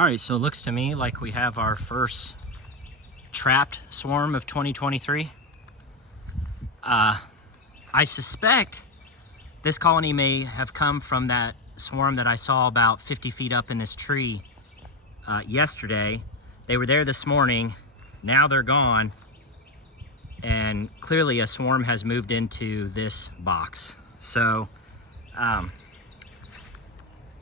All right, so it looks to me like we have our first trapped swarm of 2023. I suspect this colony may have come from that swarm that I saw about 50 feet up in this tree yesterday. They were there this morning, now they're gone, and clearly a swarm has moved into this box. So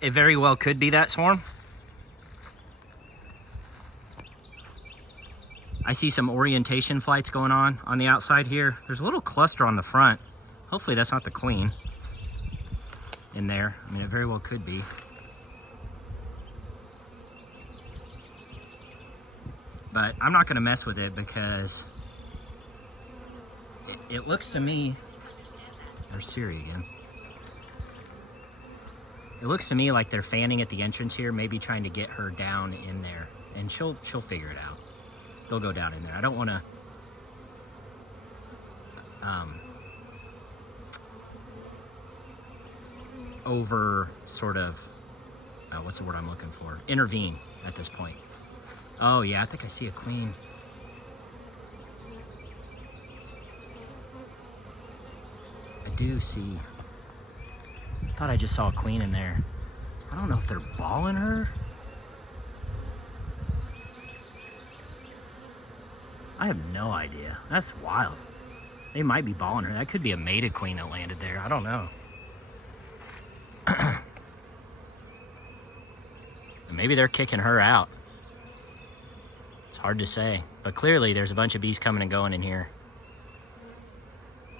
it very well could be that swarm. I see some orientation flights going on the outside here. There's a little cluster on the front. Hopefully that's not the queen in there. I mean, it very well could be. But I'm not gonna mess with it because it looks to me, there's Siri again. It looks to me like they're fanning at the entrance here, maybe trying to get her down in there, and she'll figure it out. They'll go down in there. I don't want to over sort of, what's the word I'm looking for? Intervene at this point. Oh yeah, I think I see a queen. I do see, I thought I just saw a queen in there. I don't know if they're balling her. I have no idea. That's wild. They might be balling her. That could be a mated queen that landed there. I don't know. Maybe they're kicking her out. It's hard to say. But clearly there's a bunch of bees coming and going in here.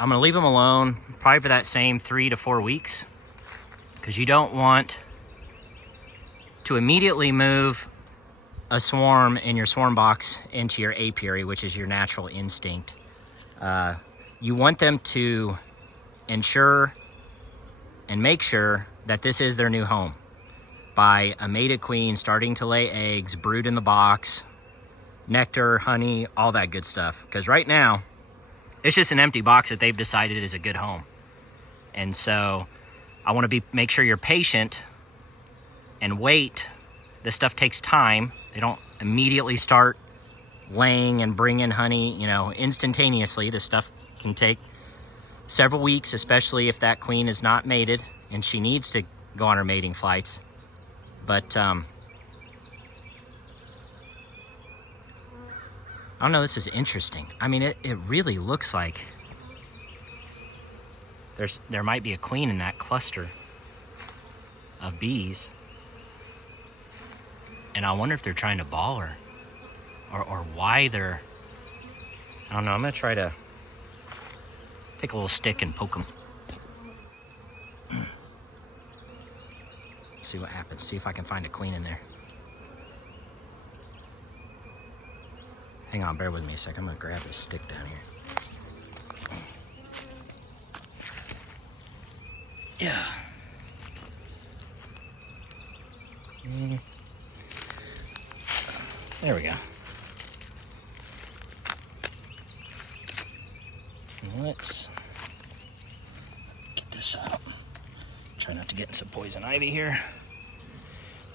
I'm gonna leave them alone probably for that same 3 to 4 weeks, because you don't want to immediately move a swarm in your swarm box into your apiary, which is your natural instinct. You want them to ensure and make sure that this is their new home by a mated queen starting to lay eggs, brood in the box, nectar, honey, all that good stuff. Because right now, it's just an empty box that they've decided is a good home. And so I want to make sure you're patient and wait. This stuff takes time. They don't immediately start laying and bring in honey, you know, instantaneously. This stuff can take several weeks, especially if that queen is not mated and she needs to go on her mating flights. But I don't know, this is interesting. I mean, it really looks like there might be a queen in that cluster of bees. And I wonder if they're trying to ball her, or why they're, I don't know. I'm gonna try to take a little stick and poke them. See what happens, see if I can find a queen in there. Hang on, bear with me a sec. I'm gonna grab this stick down here. Yeah. There we go. Let's get this out. Try not to get in some poison ivy here.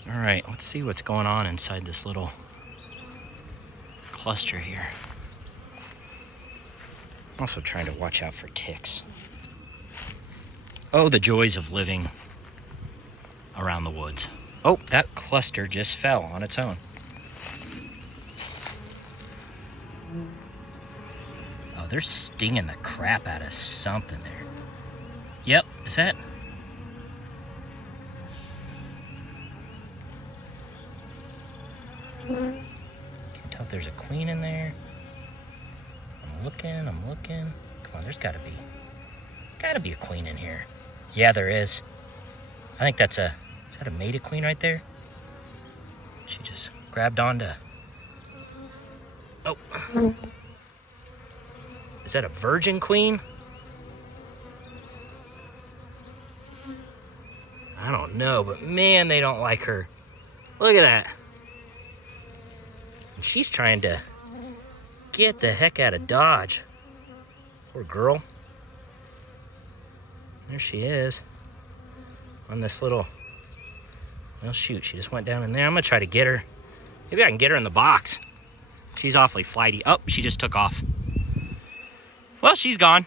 All right, let's see what's going on inside this little cluster here. I'm also trying to watch out for ticks. Oh, the joys of living around the woods. Oh, that cluster just fell on its own. Oh, they're stinging the crap out of something there. Yep, is that? Can't tell if there's a queen in there. I'm looking. Come on, there's gotta be a queen in here. Yeah, there is. I think is that a mated queen right there? She just grabbed onto, oh. Is that a virgin queen? I don't know, but man, they don't like her. Look at that. And she's trying to get the heck out of Dodge. Poor girl. There she is. On this little Well, shoot, she just went down in there. I'm gonna try to get her. Maybe I can get her in the box. She's awfully flighty. Oh, she just took off. Well, she's gone.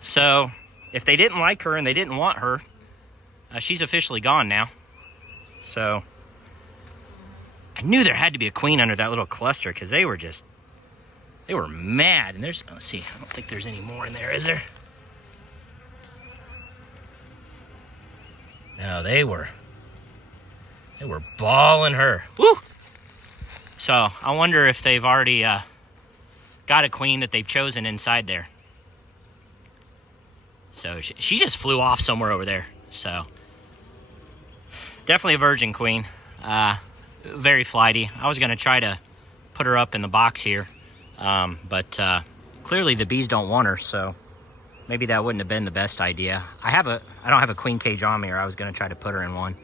So if they didn't like her and they didn't want her, she's officially gone now. So I knew there had to be a queen under that little cluster because they were mad. And there's, let's see, I don't think there's any more in there, is there? No, they were balling her. Woo! So I wonder if they've already got a queen that they've chosen inside there. So she just flew off somewhere over there. So definitely a virgin queen. Very flighty. I was going to try to put her up in the box here. But clearly the bees don't want her, so maybe that wouldn't have been the best idea. I don't have a queen cage on me, or I was going to try to put her in one.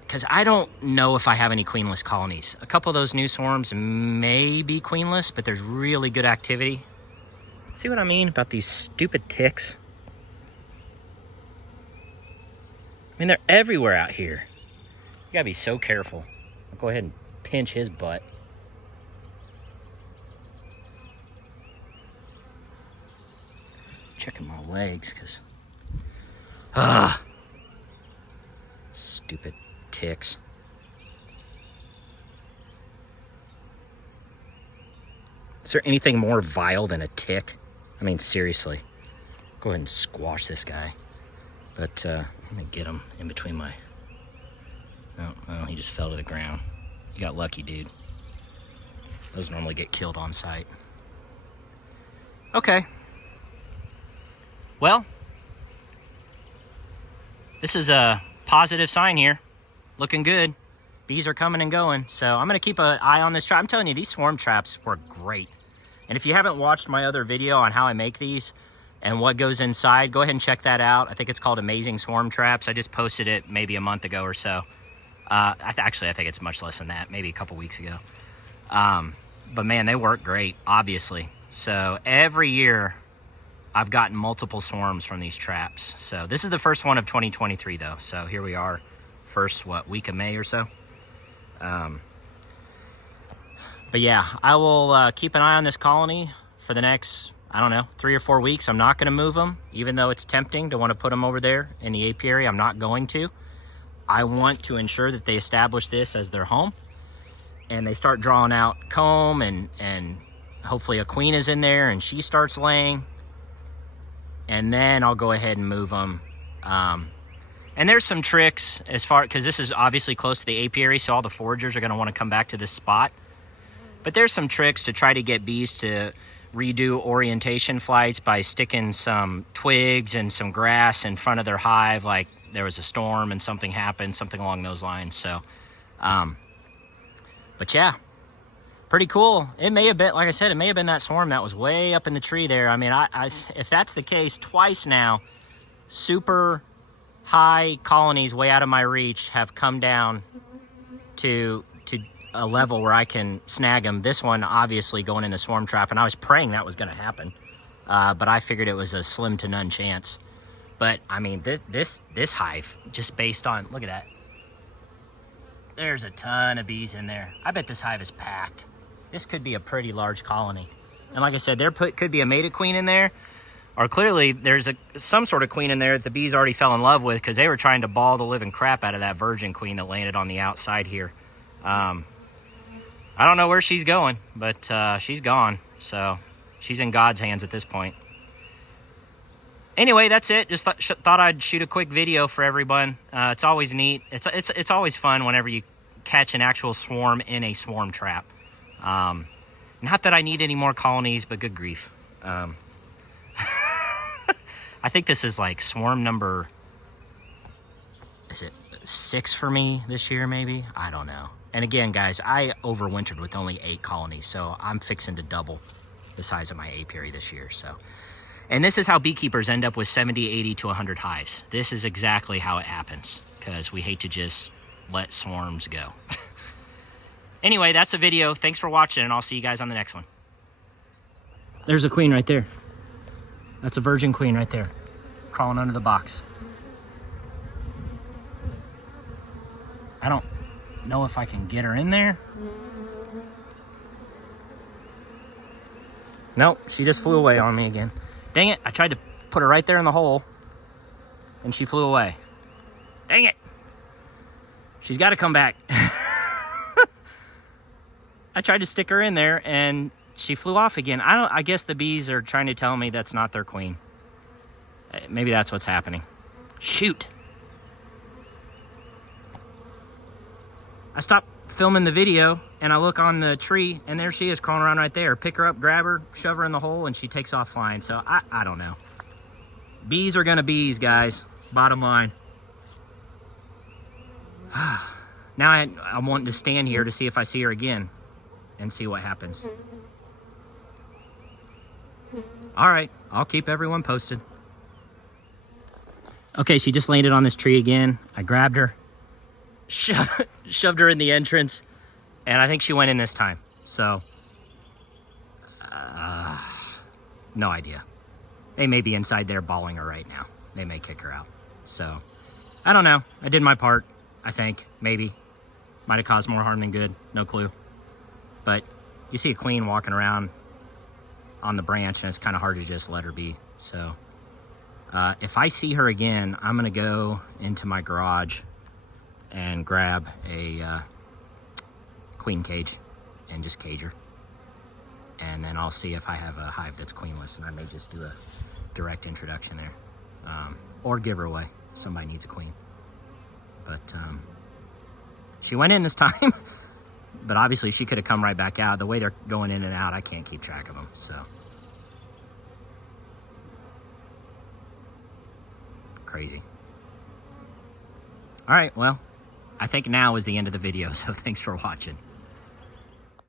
Because I don't know if I have any queenless colonies. A couple of those new swarms may be queenless, but there's really good activity. See what I mean about these stupid ticks? I mean, they're everywhere out here. You gotta be so careful. I'll go ahead and pinch his butt. Checking my legs, because... stupid ticks. Is there anything more vile than a tick? I mean, seriously. Go ahead and squash this guy. But let me get him in between my... Oh, he just fell to the ground. You got lucky, dude. Those normally get killed on sight. Okay. Well, this is a positive sign here. Looking good. Bees are coming and going. So I'm going to keep an eye on this trap. I'm telling you, these swarm traps were great. And if you haven't watched my other video on how I make these and what goes inside, go ahead and check that out. I think it's called Amazing Swarm Traps. I just posted it maybe a month ago or so. Actually, I think it's much less than that, maybe a couple weeks ago. But man, they work great, obviously. So every year I've gotten multiple swarms from these traps. So this is the first one of 2023 though. So here we are, first, week of May or so. But yeah, I will keep an eye on this colony for the next, I don't know, 3 or 4 weeks. I'm not going to move them, even though it's tempting to want to put them over there in the apiary. I'm not going to. I want to ensure that they establish this as their home and they start drawing out comb, and hopefully a queen is in there and she starts laying. And then I'll go ahead and move them. And there's some tricks as far, because this is obviously close to the apiary, so all the foragers are going to want to come back to this spot. But there's some tricks to try to get bees to redo orientation flights by sticking some twigs and some grass in front of their hive, like there was a storm and something happened, something along those lines. So, but yeah, pretty cool. It may have been, like I said, it may have been that swarm that was way up in the tree there. I mean, if that's the case, twice now, super high colonies way out of my reach have come down to a level where I can snag them. This one obviously going in the swarm trap, and I was praying that was going to happen, but I figured it was a slim to none chance. But I mean, this hive, just based on, look at that, there's a ton of bees in there. I bet this hive is packed. This could be a pretty large colony. And like I said, there could be a mated queen in there, or clearly there's some sort of queen in there that the bees already fell in love with, because they were trying to ball the living crap out of that virgin queen that landed on the outside here. I don't know where she's going, but she's gone. So she's in God's hands at this point. Anyway, that's it. Just thought I'd shoot a quick video for everyone. It's always neat. It's always fun whenever you catch an actual swarm in a swarm trap. Not that I need any more colonies, but good grief. I think this is like swarm number, is it 6 for me this year maybe? I don't know. And again, guys, I overwintered with only 8 colonies, so I'm fixing to double the size of my apiary this year. So, and this is how beekeepers end up with 70, 80 to 100 hives. This is exactly how it happens, because we hate to just let swarms go. Anyway, that's a video. Thanks for watching, and I'll see you guys on the next one. There's a queen right there. That's a virgin queen right there, crawling under the box. I don't know if I can get her in there. Nope, she just flew away on me again. Dang it, I tried to put her right there in the hole, and she flew away. Dang it. She's got to come back. I tried to stick her in there, and she flew off again. I guess the bees are trying to tell me that's not their queen. Maybe that's what's happening. Shoot. I stopped filming the video, and I look on the tree, and there she is crawling around right there. Pick her up, grab her, shove her in the hole, and she takes off flying. So I don't know. Bees are gonna bees, guys. Bottom line. Now I'm wanting to stand here to see if I see her again and see what happens. All right, I'll keep everyone posted. Okay, she just landed on this tree again. I grabbed her, shoved her in the entrance, and I think she went in this time. So, no idea. They may be inside there balling her right now. They may kick her out. So, I don't know. I did my part, I think. Maybe. Might have caused more harm than good. No clue. But you see a queen walking around on the branch, and it's kind of hard to just let her be. So, if I see her again, I'm going to go into my garage and grab a queen cage and just cage her. And then I'll see if I have a hive that's queenless, and I may just do a direct introduction there. Or give her away. Somebody needs a queen. But she went in this time. But obviously she could have come right back out. The way they're going in and out, I can't keep track of them. So crazy. All right, well, I think now is the end of the video. So thanks for watching.